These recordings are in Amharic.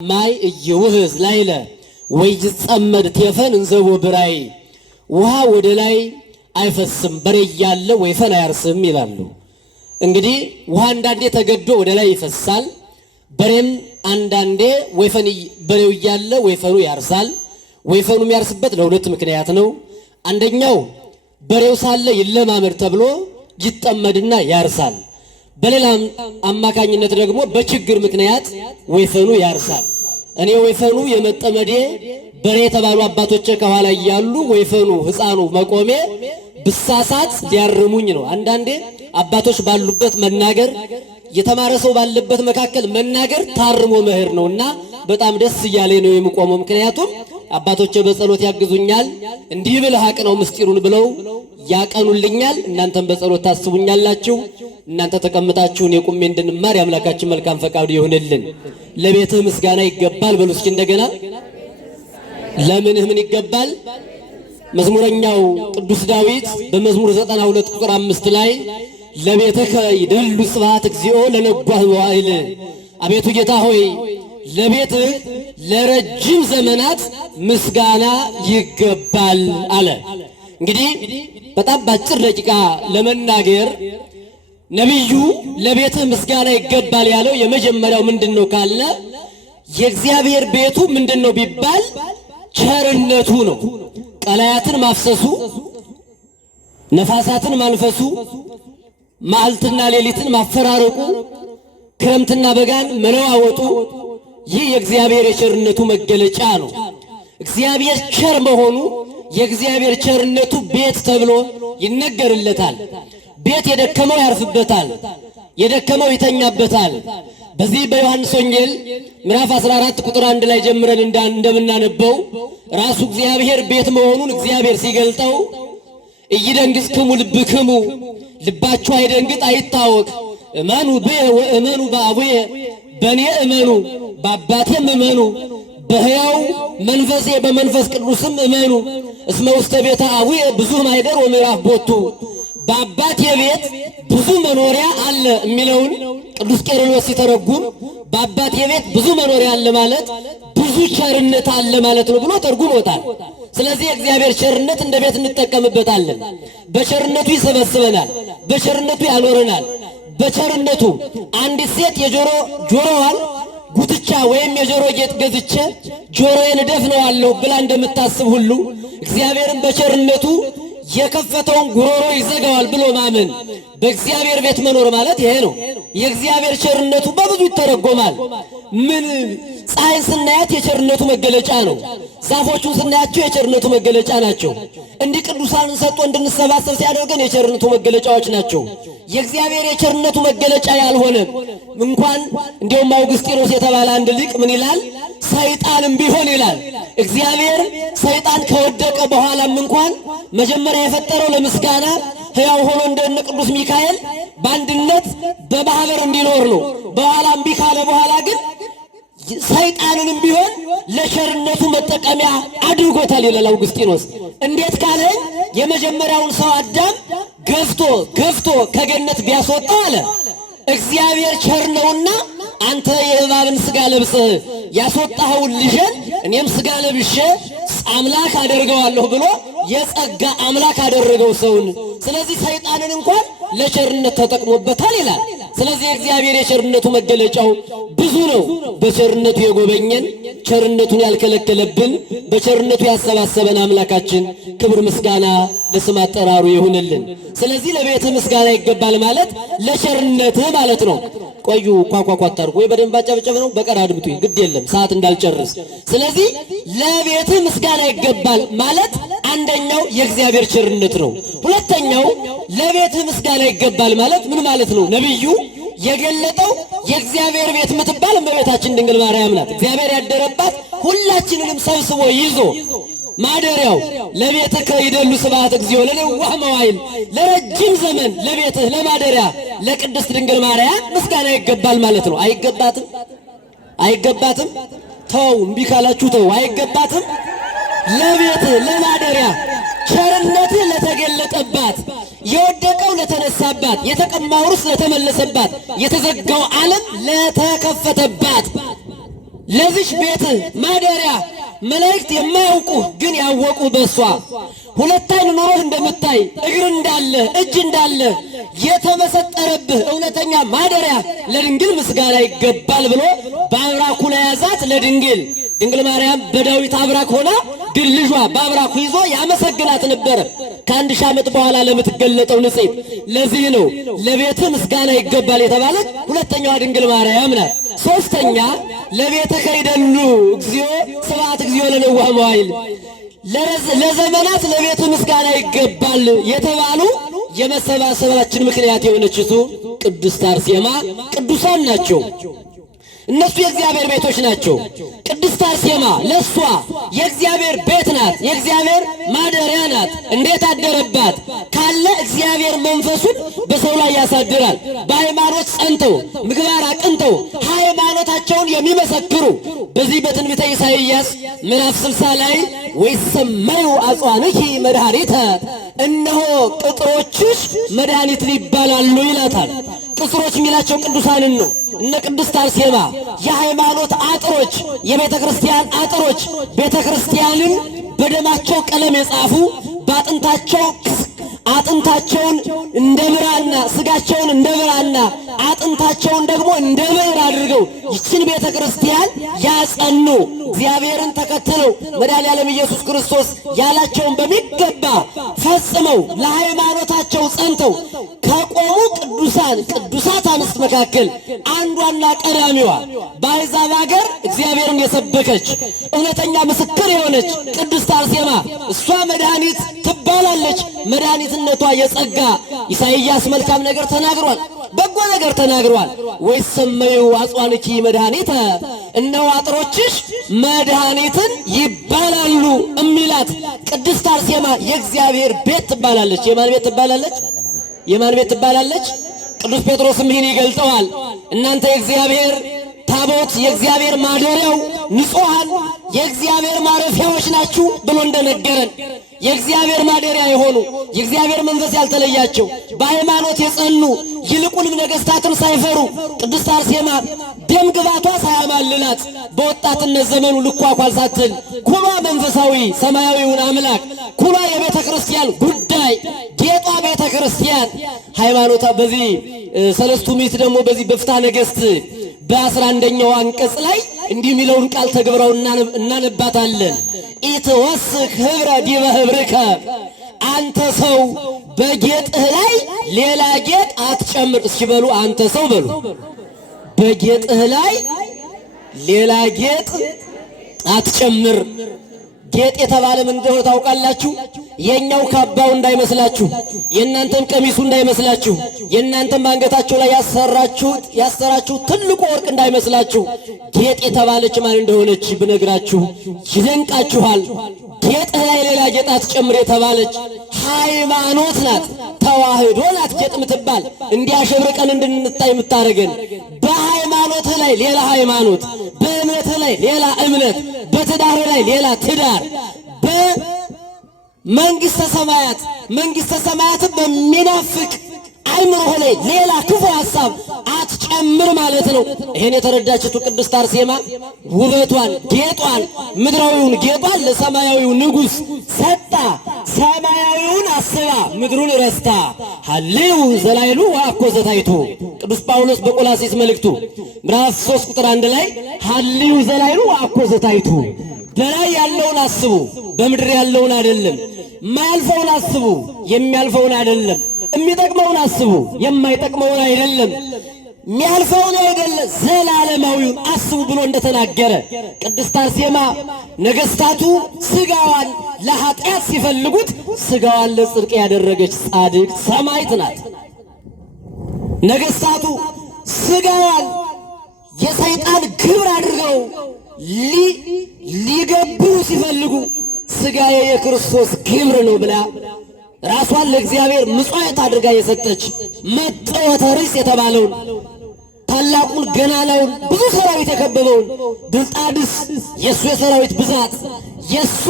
ማይ እየውህዝ ላይለ ወይጽመድ ቴፈን እንዘቦ ብራይ ውሃ ወደ ላይ አይፈስም በሬ ያለ ወይፈን አያርስም ይላሉ። እንግዲህ ውሃ አንዳንዴ ተገዶ ወደ ላይ ይፈሳል፣ በሬም አንዳንዴ ወይፈን በሬው ያለ ወይፈኑ ያርሳል። ወይፈኑ የሚያርስበት ለሁለት ምክንያት ነው። አንደኛው በሬው ሳለ ይለማመድ ተብሎ ይጠመድና ያርሳል። በሌላ አማካኝነት ደግሞ በችግር ምክንያት ወይፈኑ ያርሳል። እኔ ወይፈኑ የመጠመዴ በሬ የተባሉ አባቶቼ ከኋላ እያሉ ወይፈኑ ሕፃኑ መቆሜ ብሳሳት ሊያርሙኝ ነው። አንዳንዴ አባቶች ባሉበት መናገር፣ የተማረ ሰው ባለበት መካከል መናገር ታርሞ መሄድ ነውና በጣም ደስ እያለኝ ነው የምቆመው። ምክንያቱም አባቶቼ በጸሎት ያግዙኛል። እንዲህ ብለህ አቅ ነው ምስጢሩን ብለው ያቀኑልኛል። እናንተም በጸሎት ታስቡኛላችሁ። እናንተ ተቀምጣችሁን የቁሜ እንድንማር የአምላካችን መልካም ፈቃዱ ይሁንልን። ለቤትህ ምስጋና ይገባል በሉ እስኪ እንደገና። ለምንህ ምን ይገባል? መዝሙረኛው ቅዱስ ዳዊት በመዝሙር 92 ቁጥር 5 ላይ ለቤትህ ይደሉ ስብሐት እግዚኦ ለነጓህ መዋዕል፣ አቤቱ ጌታ ሆይ ለቤትህ ለረጅም ዘመናት ምስጋና ይገባል አለ። እንግዲህ በጣም ባጭር ደቂቃ ለመናገር ነብዩ ለቤትህ ምስጋና ይገባል ያለው የመጀመሪያው ምንድነው ካለ የእግዚአብሔር ቤቱ ምንድነው ቢባል ቸርነቱ ነው። ቀላያትን ማፍሰሱ፣ ነፋሳትን ማንፈሱ፣ መዓልትና ሌሊትን ማፈራረቁ፣ ክረምትና በጋን መለዋወጡ ይህ የእግዚአብሔር የቸርነቱ መገለጫ ነው። እግዚአብሔር ቸር መሆኑ የእግዚአብሔር ቸርነቱ ቤት ተብሎ ይነገርለታል። ቤት የደከመው ያርፍበታል፣ የደከመው ይተኛበታል። በዚህ በዮሐንስ ወንጌል ምዕራፍ 14 ቁጥር 1 ላይ ጀምረን እንደምናነበው ራሱ እግዚአብሔር ቤት መሆኑን እግዚአብሔር ሲገልጠው ኢይደንግጽክሙ ልብክሙ፣ ልባችሁ አይደንግጥ አይታወክ፣ እመኑ ብየ ወእመኑ በአቡየ፣ በእኔ እመኑ በአባቴም እመኑ፣ በሕያው መንፈሴ በመንፈስ ቅዱስም እመኑ፣ እስመ ውስተ ቤተ አቡየ ብዙ ማኅደር ወምዕራፍ ቦቱ፣ በአባቴ ቤት ብዙ መኖሪያ አለ የሚለውን ቅዱስ ቄርሎስ ሲተረጉም በአባቴ ቤት ብዙ መኖሪያ አለ ማለት ብዙ ቸርነት አለ ማለት ነው ብሎ ተርጉሞታል። ስለዚህ የእግዚአብሔር ቸርነት እንደ ቤት እንጠቀምበታለን። በቸርነቱ ይሰበስበናል፣ በቸርነቱ ያኖረናል። በቸርነቱ አንዲት ሴት ጆሮዋን ጉትቻ ወይም የጆሮ ጌጥ ገዝቼ ጆሮዬን እደፍነዋለሁ ብላ እንደምታስብ ሁሉ እግዚአብሔርን በቸርነቱ የከፈተውን ጉሮሮ ይዘጋዋል ብሎ ማመን በእግዚአብሔር ቤት መኖር ማለት ይሄ ነው። የእግዚአብሔር ቸርነቱ በብዙ ይተረጎማል። ምን ፀሐይን ስናያት የቸርነቱ መገለጫ ነው። ዛፎቹን ስናያቸው የቸርነቱ መገለጫ ናቸው። እንዲህ ቅዱሳንን ሰጥቶ እንድንሰባሰብ ሲያደርገን የቸርነቱ መገለጫዎች ናቸው። የእግዚአብሔር የቸርነቱ መገለጫ ያልሆነ እንኳን እንዲያውም አውግስጢኖስ የተባለ አንድ ሊቅ ምን ይላል? ሰይጣንም ቢሆን ይላል እግዚአብሔር ሰይጣን ከወደቀ በኋላም እንኳን መጀመሪያ የፈጠረው ለምስጋና ሕያው ሆኖ እንደነ ቅዱስ ሚካኤል በአንድነት በማህበር እንዲኖር ነው። በኋላም ቢካለ በኋላ ግን ሰይጣንንም ቢሆን ለቸርነቱ መጠቀሚያ አድርጎታል ይላል አውግስጢኖስ። እንዴት ካለኝ የመጀመሪያውን ሰው አዳም ገፍቶ ከገነት ቢያስወጣ አለ እግዚአብሔር ቸር ነውና አንተ የእባብን ስጋ ለብሰህ ያስወጣኸውን ልጄን እኔም ስጋ ለብሼ አምላክ አደርገዋለሁ ብሎ የጸጋ አምላክ አደረገው ሰውን። ስለዚህ ሰይጣንን እንኳን ለቸርነት ተጠቅሞበታል ይላል። ስለዚህ እግዚአብሔር የቸርነቱ መገለጫው ብዙ ነው። በቸርነቱ የጎበኘን፣ ቸርነቱን ያልከለከለብን፣ በቸርነቱ ያሰባሰበን አምላካችን ክብር ምስጋና ለስም አጠራሩ ይሁንልን። ስለዚህ ለቤትህ ምስጋና ይገባል ማለት ለቸርነትህ ማለት ነው። ቆዩ ኳኳኳት አድርጉ ወይ በደንብ አጨብጨብ ነው። በቀር አድምጡኝ ግድ የለም ሰዓት እንዳልጨርስ። ስለዚህ ለቤትህ ምስጋና ይገባል ማለት አንደኛው የእግዚአብሔር ቸርነት ነው። ሁለተኛው ለቤትህ ምስጋና ይገባል ማለት ምን ማለት ነው? ነብዩ የገለጠው የእግዚአብሔር ቤት የምትባል እመቤታችን ድንግል ማርያም ናት። እግዚአብሔር ያደረባት ሁላችንንም ሰብስቦ ይዞ ማደሪያው ለቤትህ ይደሉ ስብሐት እግዚኦ ለነዋህ መዋዕል፣ ለረጅም ዘመን ለቤትህ ለማደሪያ ለቅድስት ድንግል ማርያም ምስጋና ይገባል ማለት ነው። አይገባትም? አይገባትም? ተው እምቢ ካላችሁ ተው። አይገባትም? ለቤትህ ለማደሪያ ቸርነትህ ለተገለጠባት፣ የወደቀው ለተነሳባት፣ የተቀማው ርስ ለተመለሰባት፣ የተዘጋው ዓለም ለተከፈተባት ለዚች ቤት ማደሪያ መላእክት የማያውቁ ግን ያወቁ በሷ ሁለት ዓይን ኖሮህ እንደምታይ እግር እንዳለ እጅ እንዳለ የተመሰጠረብህ እውነተኛ ማደሪያ ለድንግል ምስጋና ይገባል ብሎ በአብራኩ ላይ ያዛት ለድንግል ድንግል ማርያም በዳዊት አብራክ ሆና ግን ልጇ በአብራኩ ይዞ ያመሰግናት ነበር ከአንድ ሺህ ዓመት በኋላ ለምትገለጠው ንጽሕት። ለዚህ ነው ለቤት ምስጋና ይገባል የተባለች ሁለተኛዋ ድንግል ማርያም ናት። ሶስተኛ ለቤተ ከይደሉ እግዚኦ ስብሐት እግዚኦ ለነዋህ መዋዕል ለዘመናት ለቤቱ ምስጋና ይገባል የተባሉ የመሰባሰባችን ምክንያት የሆነችቱ ቅድስት አርሴማ ቅዱሳን ናቸው። እነሱ የእግዚአብሔር ቤቶች ናቸው። ቅድስት አርሴማ ለሷ የእግዚአብሔር ቤት ናት፣ የእግዚአብሔር ማደሪያ ናት። እንዴት አደረባት ካለ እግዚአብሔር መንፈሱን በሰው ላይ ያሳድራል። በሃይማኖት ጸንተው ምግባር አቅንተው ሃይማኖታቸውን የሚመሰክሩ በዚህ በትንቢተ ኢሳይያስ ምዕራፍ 60 ላይ ወይሰመዩ አጽዋንኪ መድኃኒተ እነሆ ቅጥሮችሽ መድኃኒት ይባላሉ ይላታል። ቅጥሮች የሚላቸው ቅዱሳንን ነው። እነ ቅድስት አርሴማ የሃይማኖት አጥሮች፣ የቤተ ክርስቲያን አጥሮች፣ ቤተ ክርስቲያንን በደማቸው ቀለም የጻፉ አጥንታቸውን እንደ ብራና ስጋቸውን እንደ ብራና አጥንታቸውን ደግሞ እንደ ብዕር አድርገው ይችን ቤተ ክርስቲያን ያጸኑ እግዚአብሔርን ተከትለው መድኃኔዓለም ኢየሱስ ክርስቶስ ያላቸውን በሚገባ ፈጽመው ለሃይማኖታቸው ጸንተው ከቆሙ ቅዱሳት አንስት መካከል አንዷና ቀዳሚዋ በአሕዛብ ሀገር እግዚአብሔርን የሰበከች እውነተኛ ምስክር የሆነች ቅድስት አርሴማ እሷ መድኃኒት ትባላለች። መድኃኒትነቷ የጸጋ ኢሳይያስ መልካም ነገር ተናግሯል፣ በጎ ነገር ተናግሯል። ወይሰመዩ አጽዋንኪ መድኃኒተ እነሆ አጥሮችሽ መድኃኒትን ይባላሉ እሚላት ቅድስት አርሴማ የእግዚአብሔር ቤት ትባላለች። የማን ቤት ትባላለች? የማን ቤት ትባላለች? ቅዱስ ጴጥሮስም ይህን ይገልጠዋል። እናንተ የእግዚአብሔር ታቦት የእግዚአብሔር ማደሪያው ንጹሐን የእግዚአብሔር ማረፊያዎች ናችሁ ብሎ እንደነገረን የእግዚአብሔር ማደሪያ የሆኑ የእግዚአብሔር መንፈስ ያልተለያቸው በሃይማኖት የጸኑ ይልቁንም ነገሥታትን ሳይፈሩ ቅድስት አርሴማ ደም ግባቷ ሳያማልላት በወጣትነት ዘመኑ ልኳኳል ሳትል ኩሏ መንፈሳዊ ሰማያዊውን አምላክ ኩሏ የቤተ ክርስቲያን ጉዳይ ጌጧ ቤተ ክርስቲያን ሃይማኖታ በዚህ ሰለስቱ ምዕት ደግሞ በዚህ በፍትሐ ነገሥት በ11ኛው አንቀጽ ላይ እንዲህ የሚለውን ቃል ተግብረው እናነባታለን። ኢትወስክ ኅብረ ዲበ ኅብርከ አንተ ሰው በጌጥህ ላይ ሌላ ጌጥ አትጨምር። እስኪ በሉ አንተ ሰው በሉ በጌጥህ ላይ ሌላ ጌጥ አትጨምር። ጌጥ የተባለ ምን እንደሆነ ታውቃላችሁ? የኛው እንዳይመስላችሁ፣ የእናንተም ቀሚሱ እንዳይመስላችሁ፣ የእናንተም በአንገታችሁ ላይ ያሰራችሁ ትልቁ ወርቅ እንዳይመስላችሁ። ጌጥ የተባለች ማን እንደሆነች ብነግራችሁ ይደንቃችኋል። ጌጥህ ላይ ሌላ ጌጥ አትጨምር የተባለች ሃይማኖት ናት፣ ተዋህዶ ናት። ጌጥ ምትባል እንዲያሸብርቀን እንድንታይ የምታደርገን በሃይማኖትህ ላይ ሌላ ሃይማኖት፣ በእምነትህ ላይ ሌላ እምነት፣ በትዳር ላይ ሌላ ትዳር፣ በመንግስተ ሰማያትን በሚናፍቅ አይምሮህ ላይ ሌላ ክፉ ሐሳብ አትጨምር ማለት ነው። ይሄን የተረዳችው ቅድስት አርሴማ ውበቷን ጌጧን ምድራዊውን ጌጧን ለሰማያዊው ንጉሥ ሰጣ። ሰማያዊውን አስባ ምድሩን ረስታ ሀልዩ ዘላይሉ ወአኮ ዘታይቱ ቅዱስ ጳውሎስ በቆላሲስ መልእክቱ ምዕራፍ 3 ቁጥር 1 ላይ ሀልዩ ዘላይሉ ወአኮ ዘታይቱ በላይ ያለውን አስቡ፣ በምድር ያለውን አይደለም። የማያልፈውን አስቡ፣ የሚያልፈውን አይደለም። የሚጠቅመውን አስቡ፣ የማይጠቅመውን አይደለም። የሚያልፈውን አይደለም፣ ዘላለማዊውን አስቡ ብሎ እንደተናገረ ቅድስት አርሴማ ነገሥታቱ ስጋዋን ለኃጢአት ሲፈልጉት ስጋዋን ለጽድቅ ያደረገች ጻድቅ ሰማዕት ናት። ነገሥታቱ ስጋዋን የሰይጣን ግብር አድርገው ሊገብሩ ሲፈልጉ ስጋዬ የክርስቶስ ግብር ነው ብላ ራሷን ለእግዚአብሔር ምጽዋት አድርጋ የሰጠች መጥወተ ርዕስ የተባለውን ታላቁን ገናናውን ብዙ ሰራዊት የከበበውን ድልጣድስ የሱ የሰራዊት ብዛት የሱ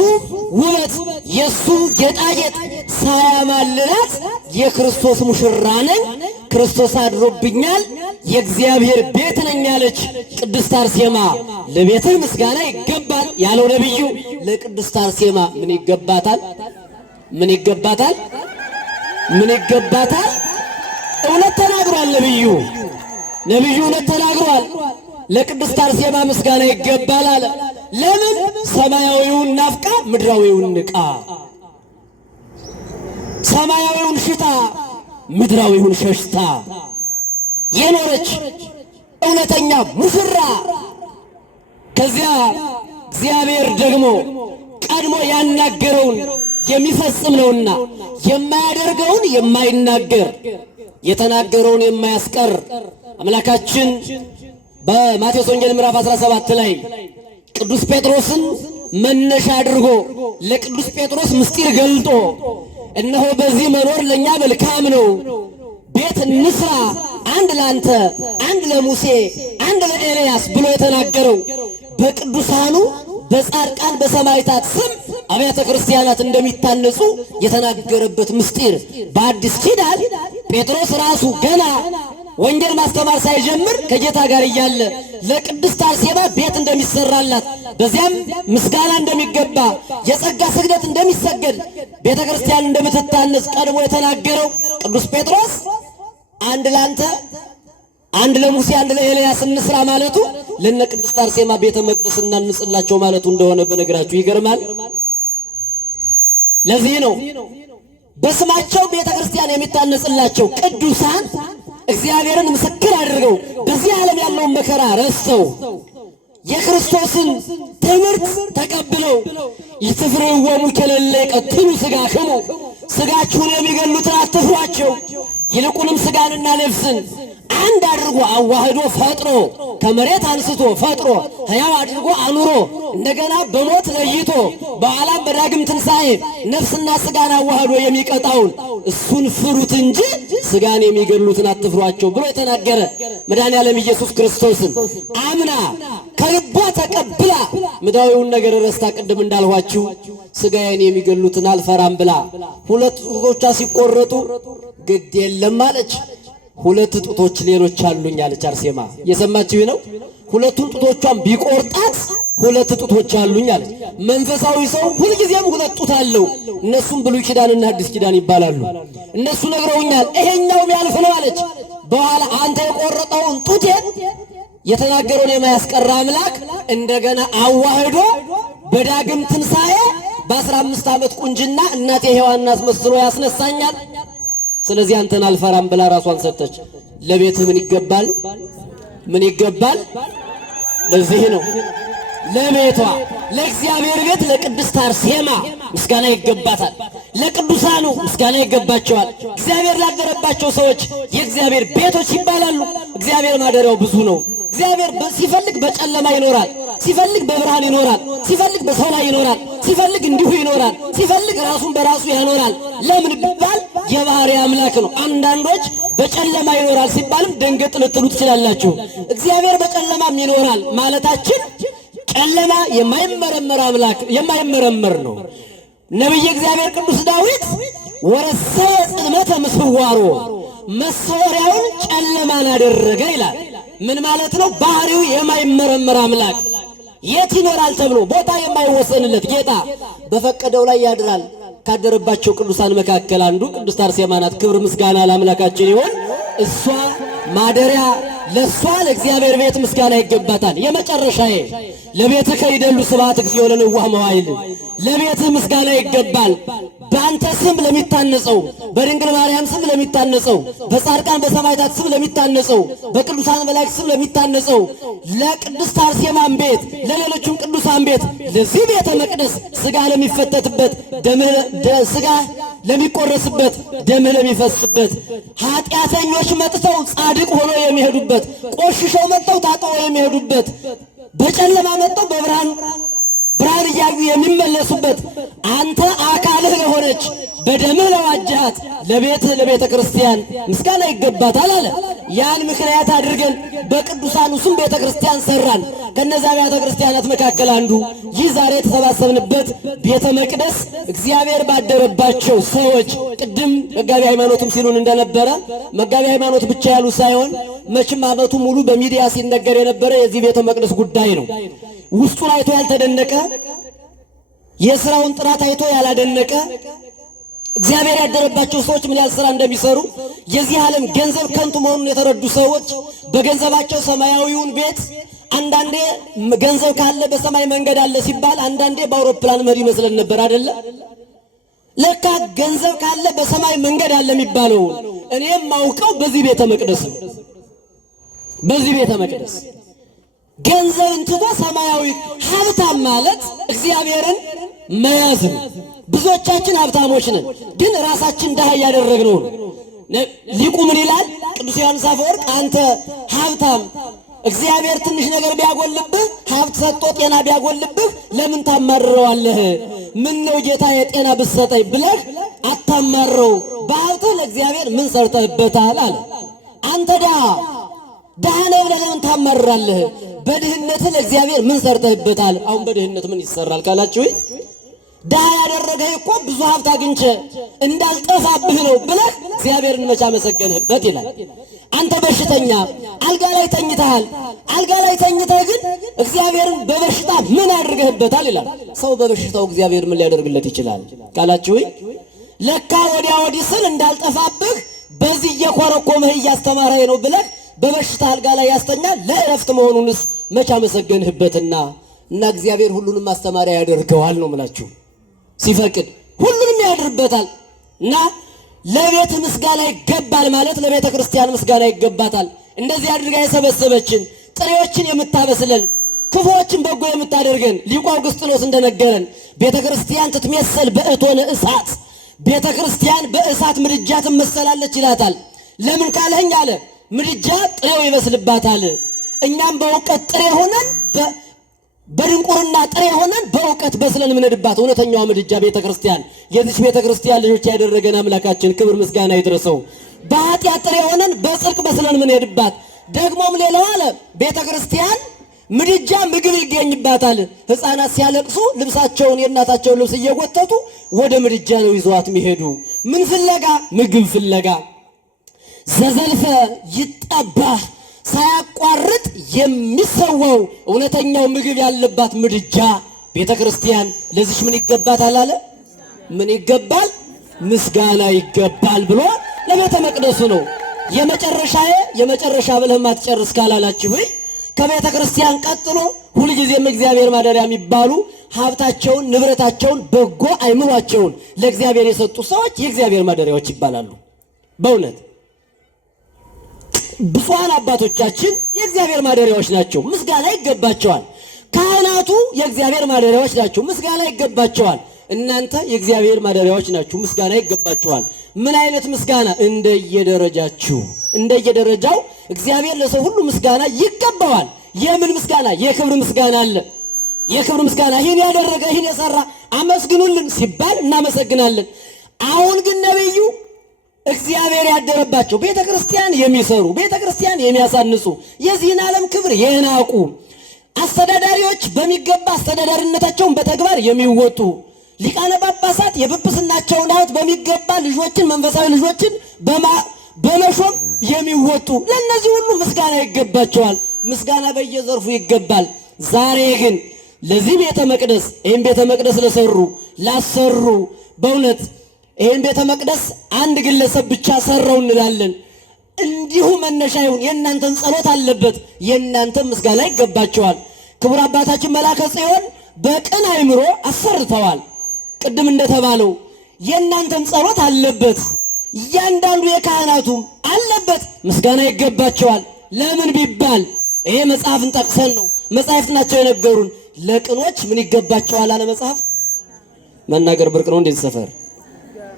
ውበት የሱ ጌጣጌጥ ሳያማልላት የክርስቶስ ሙሽራ ነኝ፣ ክርስቶስ አድሮብኛል፣ የእግዚአብሔር ቤት ነኝ ያለች ቅድስት አርሴማ ለቤትህ ምስጋና ይገባል ያለው ነብዩ ለቅድስት አርሴማ ምን ይገባታል? ምን ይገባታል? ምን ይገባታል? እውነት ተናግሯል ነብዩ። እውነት ተናግሯል። ለቅድስት አርሴማ ምስጋና ይገባል አለ። ለምን? ሰማያዊውን ናፍቃ ምድራዊውን ንቃ፣ ሰማያዊውን ሽታ ምድራዊውን ሸሽታ የኖረች እውነተኛ ሙሽራ። ከዚያ እግዚአብሔር ደግሞ ቀድሞ ያናገረውን የሚፈጽም ነውና የማያደርገውን የማይናገር የተናገረውን የማያስቀር አምላካችን በማቴዎስ ወንጌል ምዕራፍ 17 ላይ ቅዱስ ጴጥሮስን መነሻ አድርጎ ለቅዱስ ጴጥሮስ ምስጢር ገልጦ እነሆ በዚህ መኖር ለኛ መልካም ነው፣ ቤት እንስራ፣ አንድ ላንተ፣ አንድ ለሙሴ፣ አንድ ለኤልያስ ብሎ የተናገረው በቅዱሳኑ በጻድቃን በሰማዕታት ስም አብያተ ክርስቲያናት እንደሚታነጹ የተናገረበት ምስጢር በአዲስ ኪዳን ጴጥሮስ ራሱ ገና ወንጌል ማስተማር ሳይጀምር ከጌታ ጋር እያለ ለቅድስት አርሴማ ቤት እንደሚሰራላት በዚያም ምስጋና እንደሚገባ የጸጋ ስግደት እንደሚሰገድ ቤተ ክርስቲያን እንደምትታነጽ ቀድሞ የተናገረው ቅዱስ ጴጥሮስ አንድ ላንተ፣ አንድ ለሙሴ፣ አንድ ለኤልያስ እንስራ ማለቱ ለነ ቅድስት አርሴማ ቤተ መቅደስ እናንጽላቸው ማለቱ እንደሆነ በነገራችሁ ይገርማል። ለዚህ ነው በስማቸው ቤተ ክርስቲያን የሚታነጽላቸው ቅዱሳን እግዚአብሔርን ምስክር አድርገው በዚህ ዓለም ያለውን መከራ ረስተው የክርስቶስን ትምህርት ተቀብለው ይትፍርወሙ ከለለ ቀትሉ ሥጋክሙ፣ ሥጋችሁን የሚገሉትን አትፍሯቸው፣ ይልቁንም ሥጋንና ነፍስን አንድ አድርጎ አዋህዶ ፈጥሮ ከመሬት አንስቶ ፈጥሮ ሕያው አድርጎ አኑሮ እንደገና በሞት ለይቶ በኋላም በዳግም ትንሣኤ ነፍስና ሥጋን አዋህዶ የሚቀጣውን እሱን ፍሩት እንጂ ሥጋን የሚገሉትን አትፍሯቸው ብሎ የተናገረ መድኃኔዓለም ኢየሱስ ክርስቶስን አምና ከልቧ ተቀብላ ምድራዊውን ነገር ረስታ ቅድም እንዳልኋችሁ ሥጋዬን የሚገሉትን አልፈራም ብላ ሁለት ጡቶቿ ሲቆረጡ ግድ የለም አለች። ሁለት ጡቶች ሌሎች አሉኝ አለች አርሴማ። እየሰማችሁ ነው? ሁለቱን ጡቶቿን ቢቆርጣት ሁለት ጡቶች አሉኝ አለች። መንፈሳዊ ሰው ሁልጊዜም ሁለት ጡት አለው። እነሱም ብሉይ ኪዳንና አዲስ ኪዳን ይባላሉ። እነሱ ነግረውኛል፣ ይሄኛውም ያልፍ ነው አለች። በኋላ አንተ የቆረጠውን ጡቴን የተናገረውን የማያስቀር አምላክ እንደገና አዋህዶ በዳግም ትንሣኤ በ15 ዓመት ቁንጅና እናቴ ሔዋንን አስመስሎ ያስነሳኛል። ስለዚህ አንተን አልፈራም ብላ ራሷን ሰጠች። ለቤትህ ምን ይገባል? ምን ይገባል? ለዚህ ነው ለቤቷ ለእግዚአብሔር ቤት ለቅድስት አርሴማ ምስጋና ይገባታል። ለቅዱሳኑ ምስጋና ይገባቸዋል። እግዚአብሔር ላደረባቸው ሰዎች የእግዚአብሔር ቤቶች ይባላሉ። እግዚአብሔር ማደሪያው ብዙ ነው። እግዚአብሔር ሲፈልግ በጨለማ ይኖራል፣ ሲፈልግ በብርሃን ይኖራል፣ ሲፈልግ በሰው ላይ ይኖራል፣ ሲፈልግ እንዲሁ ይኖራል፣ ሲፈልግ ራሱን በራሱ ያኖራል። ለምን ቢባል የባህሪ አምላክ ነው። አንዳንዶች በጨለማ ይኖራል ሲባልም ደንገጥ ልትሉ ትችላላችሁ። እግዚአብሔር በጨለማም ይኖራል ማለታችን ጨለማ የማይመረመር አምላክ የማይመረመር ነው። ነቢየ እግዚአብሔር ቅዱስ ዳዊት ወረሰየ ጽልመተ ምስዋሮ መሰወሪያውን ጨለማን አደረገ ይላል። ምን ማለት ነው? ባህሪው የማይመረመር አምላክ የት ይኖራል ተብሎ ቦታ የማይወሰንለት ጌታ በፈቀደው ላይ ያድራል። ካደረባቸው ቅዱሳን መካከል አንዱ ቅድስት አርሴማ ናት። ክብር ምስጋና ለአምላካችን ይሁን። እሷ ማደሪያ ለሷ ለእግዚአብሔር ቤት ምስጋና ይገባታል። የመጨረሻዬ ለቤትከ ይደሉ ስብሐት እግዚኦ ለንዋህ መዋዕል፣ ለቤትህ ምስጋና ይገባል። በአንተ ስም ለሚታነጸው፣ በድንግል ማርያም ስም ለሚታነጸው፣ በጻድቃን በሰማዕታት ስም ለሚታነጸው፣ በቅዱሳን መላእክት ስም ለሚታነጸው ለቅድስት አርሴማም ቤት፣ ለሌሎቹም ቅዱሳን ቤት፣ ለዚህ ቤተ መቅደስ ሥጋ ለሚፈተትበት፣ ሥጋ ለሚቆረስበት፣ ደም ለሚፈስበት፣ ኃጢአተኞች መጥተው ጻድቅ ሆኖ የሚሄዱበት፣ ቆሽሸው መጥተው ታጥበው የሚሄዱበት፣ በጨለማ መጥተው በብርሃን እያዩ የሚመለሱበት አንተ አካልህ ለሆነች በደምህ ለዋጃት ለቤትህ ለቤተ ክርስቲያን ምስጋና ይገባታል አለ። ያን ምክንያት አድርገን በቅዱሳኑ ስም ቤተ ክርስቲያን ሰራን። ከነዚያ ቤተ ክርስቲያናት መካከል አንዱ ይህ ዛሬ የተሰባሰብንበት ቤተ መቅደስ እግዚአብሔር ባደረባቸው ሰዎች ቅድም መጋቢ ሃይማኖትም ሲሉን እንደነበረ መጋቢ ሃይማኖት ብቻ ያሉ ሳይሆን መቼም ዓመቱ ሙሉ በሚዲያ ሲነገር የነበረ የዚህ ቤተ መቅደስ ጉዳይ ነው። ውስጡን አይቶ ያልተደነቀ የሥራውን ጥራት አይቶ ያላደነቀ እግዚአብሔር ያደረባቸው ሰዎች ምን ያህል ሥራ እንደሚሰሩ የዚህ ዓለም ገንዘብ ከንቱ መሆኑን የተረዱ ሰዎች በገንዘባቸው ሰማያዊውን ቤት አንዳንዴ ገንዘብ ካለ በሰማይ መንገድ አለ ሲባል አንዳንዴ በአውሮፕላን መሪ መስለን ነበር አይደለ? ለካ ገንዘብ ካለ በሰማይ መንገድ አለ የሚባለው እኔም ማውቀው በዚህ ቤተ መቅደስ ነው። በዚህ ቤተ መቅደስ ገንዘብን ትቶ ሰማያዊ ሀብታም ማለት እግዚአብሔርን መያዝ ነው። ብዙዎቻችን ሀብታሞች ነን፣ ግን ራሳችን ድሃ እያደረግነው ነው። ሊቁ ምን ይላል? ቅዱስ ዮሐንስ አፈወርቅ አንተ ሀብታም እግዚአብሔር ትንሽ ነገር ቢያጎልብህ ሀብት ሰጥቶ ጤና ቢያጎልብህ ለምን ታማርረዋለህ? ምን ነው ጌታ የጤና ብትሰጠኝ ብለህ አታማረው። በሀብትህ ለእግዚአብሔር ምን ሰርተህበታል አለ። አንተ ድሃ ነህ ብለህ ለምን ታማርራለህ? በድህነትህ ለእግዚአብሔር ምን ሰርተህበታል? አሁን በድህነት ምን ይሰራል ካላችሁ ድሃ ያደረገህ እኮ ብዙ ሀብት አግኝቼ እንዳልጠፋብህ ነው ብለህ እግዚአብሔርን መቼ አመሰገንህበት ይላል። አንተ በሽተኛ አልጋ ላይ ተኝተሃል። አልጋ ላይ ተኝተህ ግን እግዚአብሔርን በበሽታ ምን አድርገህበታል ይላል። ሰው በበሽታው እግዚአብሔር ምን ሊያደርግለት ይችላል ካላችሁ ለካ ወዲያ ወዲህ ስል እንዳልጠፋብህ በዚህ እየኮረኮመህ እያስተማረህ ነው ብለህ በበሽታ አልጋ ላይ ያስተኛል። ለእረፍት መሆኑንስ መቼ አመሰገንህበትና እና እግዚአብሔር ሁሉንም ማስተማሪያ ያደርገዋል ነው የምላችሁ። ሲፈቅድ ሁሉንም ያድርበታል እና ለቤት ምስጋና ይገባል ማለት ለቤተ ክርስቲያን ምስጋና ይገባታል። እንደዚህ አድርጋ የሰበሰበችን ጥሬዎችን የምታበስለን ክፉዎችን በጎ የምታደርገን ሊቁ አውግስጢኖስ እንደነገረን ቤተ ክርስቲያን ትትመሰል በእቶነ እሳት፣ ቤተ ክርስቲያን በእሳት ምድጃ ትመሰላለች ይላታል። ለምን ካለኝ አለ ምድጃ ጥሬው ይበስልባታል። እኛም በእውቀት ጥሬ ሆነን በድንቁርና ጥሬ ሆነን በእውቀት በስለን ምንድባት እውነተኛዋ ምድጃ ቤተ ክርስቲያን የዚች ቤተ ክርስቲያን ልጆች ያደረገን አምላካችን ክብር ምስጋና ይድረሰው። በኃጢአት ጥሬ ሆነን በጽድቅ በስለን ምንድባት ደግሞም ሌላው አለ ቤተ ክርስቲያን ምድጃ ምግብ ይገኝባታል። ሕፃናት ሲያለቅሱ ልብሳቸውን የእናታቸውን ልብስ እየጎተቱ ወደ ምድጃ ነው ይዘዋት የሚሄዱ። ምን ፍለጋ? ምግብ ፍለጋ። ዘዘልፈ ይጠባህ ሳያቋርጥ የሚሰዋው እውነተኛው ምግብ ያለባት ምድጃ ቤተ ክርስቲያን ለዚች ምን ይገባታል አለ? ምን ይገባል? ምስጋና ይገባል ብሎ ለቤተ መቅደሱ ነው። የመጨረሻ ብለህ ማትጨርስ ካላላችሁ ከቤተ ክርስቲያን ቀጥሎ ሁልጊዜም እግዚአብሔር ማደሪያ የሚባሉ ሀብታቸውን፣ ንብረታቸውን፣ በጎ አይምሯቸውን ለእግዚአብሔር የሰጡ ሰዎች የእግዚአብሔር ማደሪያዎች ይባላሉ። በእውነት ብፁዓን አባቶቻችን የእግዚአብሔር ማደሪያዎች ናቸው፣ ምስጋና ይገባቸዋል። ካህናቱ የእግዚአብሔር ማደሪያዎች ናቸው፣ ምስጋና ይገባቸዋል። እናንተ የእግዚአብሔር ማደሪያዎች ናችሁ፣ ምስጋና ይገባቸዋል። ምን አይነት ምስጋና? እንደየደረጃው እግዚአብሔር ለሰው ሁሉ ምስጋና ይገባዋል። የምን ምስጋና? የክብር ምስጋና አለ። የክብር ምስጋና ይህን ያደረገ ይህን የሰራ አመስግኑልን ሲባል እናመሰግናለን። አሁን ግን ነብዩ እግዚአብሔር ያደረባቸው ቤተ ክርስቲያን የሚሰሩ ቤተ ክርስቲያን የሚያሳንጹ የዚህን ዓለም ክብር የናቁ አስተዳዳሪዎች በሚገባ አስተዳዳሪነታቸውን በተግባር የሚወጡ ሊቃነ ጳጳሳት የጵጵስናቸውን ሀብት በሚገባ ልጆችን መንፈሳዊ ልጆችን በመሾም የሚወጡ ለእነዚህ ሁሉ ምስጋና ይገባቸዋል። ምስጋና በየዘርፉ ይገባል። ዛሬ ግን ለዚህ ቤተ መቅደስ ይህን ቤተ መቅደስ ለሰሩ ላሰሩ በእውነት ይህን ቤተ መቅደስ አንድ ግለሰብ ብቻ ሰራው እንላለን። እንዲሁ መነሻ ይሁን የእናንተን ጸሎት አለበት፣ የእናንተን ምስጋና ይገባቸዋል። ክቡር አባታችን መላከ ጽዮን በቅን አእምሮ አሰርተዋል። ቅድም እንደተባለው የእናንተም ጸሎት አለበት፣ እያንዳንዱ የካህናቱም አለበት፣ ምስጋና ይገባቸዋል። ለምን ቢባል ይሄ መጽሐፍን ጠቅሰን ነው። መጽሐፍት ናቸው የነገሩን። ለቅኖች ምን ይገባቸዋል አለ መጽሐፍ። መናገር ብርቅ ነው እንዴት ሰፈር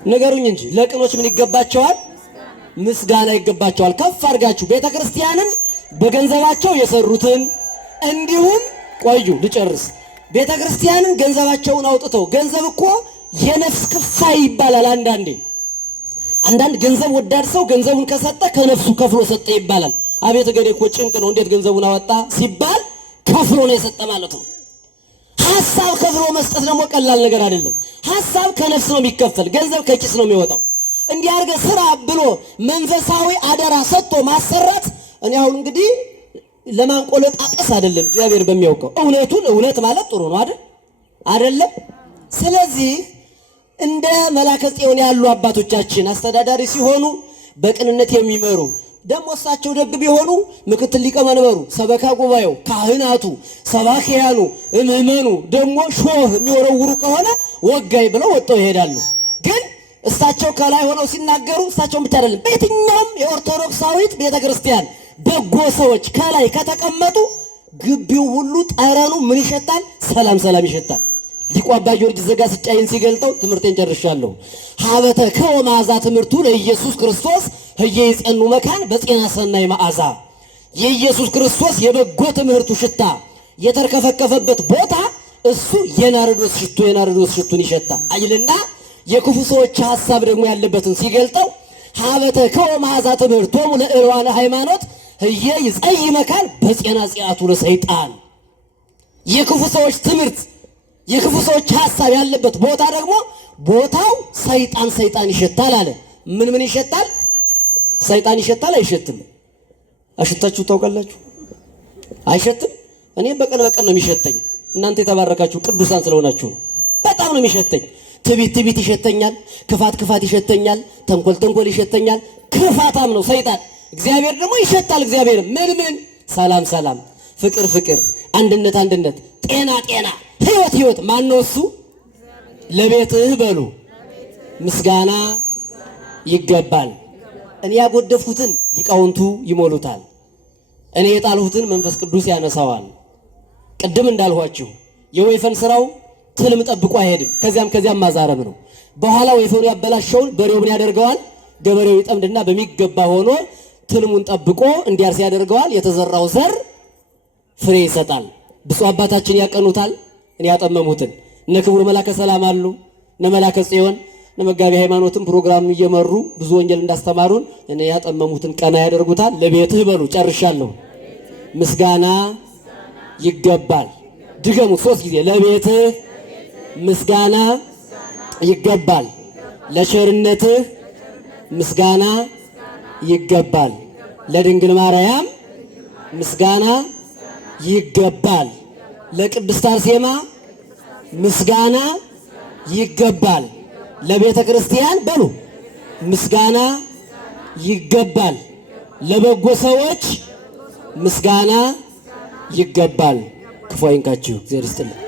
ነገሩኝ እንጂ ለቅኖች ምን ይገባቸዋል? ምስጋና ይገባቸዋል። ከፍ አድርጋችሁ ቤተክርስቲያንን በገንዘባቸው የሰሩትን እንዲሁም ቆዩ ልጨርስ። ቤተክርስቲያንን ገንዘባቸውን አውጥተው ገንዘብ እኮ የነፍስ ክፋይ ይባላል። አንዳንድ ገንዘብ ወዳድ ሰው ገንዘቡን ከሰጠ ከነፍሱ ከፍሎ ሰጠ ይባላል። አቤት ገዴ እኮ ጭንቅ ነው እንዴት ገንዘቡን አወጣ ሲባል ከፍሎ ነው የሰጠ ማለት ነው። ሐሳብ ከፍሎ መስጠት ደግሞ ቀላል ነገር አይደለም። ሐሳብ ከነፍስ ነው የሚከፈል፣ ገንዘብ ከኪስ ነው የሚወጣው። እንዲህ አድርገህ ስራ ብሎ መንፈሳዊ አደራ ሰጥቶ ማሰራት እኔ አሁን እንግዲህ ለማንቆለጣጠስ አይደለም፣ እግዚአብሔር በሚያውቀው እውነቱን እውነት ማለት ጥሩ ነው አይደለም። ስለዚህ እንደ መላከ ጽዮን ያሉ አባቶቻችን አስተዳዳሪ ሲሆኑ በቅንነት የሚመሩ ደግሞ እሳቸው ደግ ቢሆኑ ምክትል ሊቀመንበሩ፣ ሰበካ ጉባኤው፣ ካህናቱ፣ ሰባኪያኑ፣ ምእመኑ ደግሞ ሾህ የሚወረውሩ ከሆነ ወጋይ ብለው ወጥተው ይሄዳሉ። ግን እሳቸው ከላይ ሆነው ሲናገሩ እሳቸውን ብቻ አይደለም፣ በየትኛውም የኦርቶዶክሳዊት ቤተክርስቲያን በጎ ሰዎች ከላይ ከተቀመጡ ግቢው ሁሉ ጠረኑ ምን ይሸታል? ሰላም ሰላም ይሸታል። ሊቁ አባ ጊዮርጊስ ዘጋስጫይን ሲገልጠው ትምህርቴን ጨርሻለሁ። ሀበተ ከወማዛ ትምህርቱ ለኢየሱስ ክርስቶስ ህየ ይጸኑ መካን በጤና ሰናይ መዓዛ። የኢየሱስ ክርስቶስ የበጎ ትምህርቱ ሽታ የተርከፈከፈበት ቦታ እሱ የናርዶስ ሽቱን ይሸታል አይልና የክፉ ሰዎች ሐሳብ ደግሞ ያለበትን ሲገልጠው ሀበተ ከወማዛ ትምህርቶሙ ለእርዋነ ሃይማኖት ህየ ይጸይ መካን በጤና ጽያቱ ለሰይጣን። የክፉ ሰዎች ትምህርት የክፉ ሰዎች ሐሳብ ያለበት ቦታ ደግሞ ቦታው ሰይጣን ይሸታል አለ። ምን ይሸታል? ሰይጣን ይሸታል አይሸትም? አሽታችሁ ታውቃላችሁ? አይሸትም? እኔ በቀን ነው የሚሸተኝ። እናንተ የተባረካችሁ ቅዱሳን ስለሆናችሁ ነው። በጣም ነው የሚሸተኝ። ትቢት ይሸተኛል፣ ክፋት ይሸተኛል፣ ተንኮል ይሸተኛል። ክፋታም ነው ሰይጣን። እግዚአብሔር ደግሞ ይሸታል። እግዚአብሔር ምን ሰላም፣ ፍቅር፣ አንድነት፣ ጤና፣ ህይወት ማን ነው እሱ? ለቤትህ በሉ ምስጋና ይገባል። እኔ ያጎደፍኩትን ሊቃውንቱ ይሞሉታል፣ እኔ የጣልሁትን መንፈስ ቅዱስ ያነሳዋል። ቅድም እንዳልኋችሁ የወይፈን ስራው ትልም ጠብቆ አይሄድም፣ ከዚያም ማዛረብ ነው። በኋላ ወይፈኑ ያበላሸውን በሬው ምን ያደርገዋል? ገበሬው ይጠምድና በሚገባ ሆኖ ትልሙን ጠብቆ እንዲያርስ ያደርገዋል። የተዘራው ዘር ፍሬ ይሰጣል። ብፁዕ አባታችን ያቀኑታል። እኔ ያጠመሙትን እነ ክቡር መላከ ሰላም አሉ፣ እነ መላከ ጽዮን፣ እነ መጋቢ ሃይማኖትን ፕሮግራም እየመሩ ብዙ ወንጌል እንዳስተማሩን እኔ ያጠመሙትን ቀና ያደርጉታል። ለቤትህ በሉ ጨርሻለሁ። ምስጋና ይገባል። ድገሙት 3 ጊዜ። ለቤትህ ምስጋና ይገባል፣ ለቸርነትህ ምስጋና ይገባል፣ ለድንግል ማርያም ምስጋና ይገባል፣ ለቅድስት አርሴማ ምስጋና ይገባል፣ ለቤተ ክርስቲያን በሉ ምስጋና ይገባል፣ ለበጎ ሰዎች ምስጋና ይገባል። ክፉ አይንካችሁ። እግዚአብሔር ይስጥልኝ።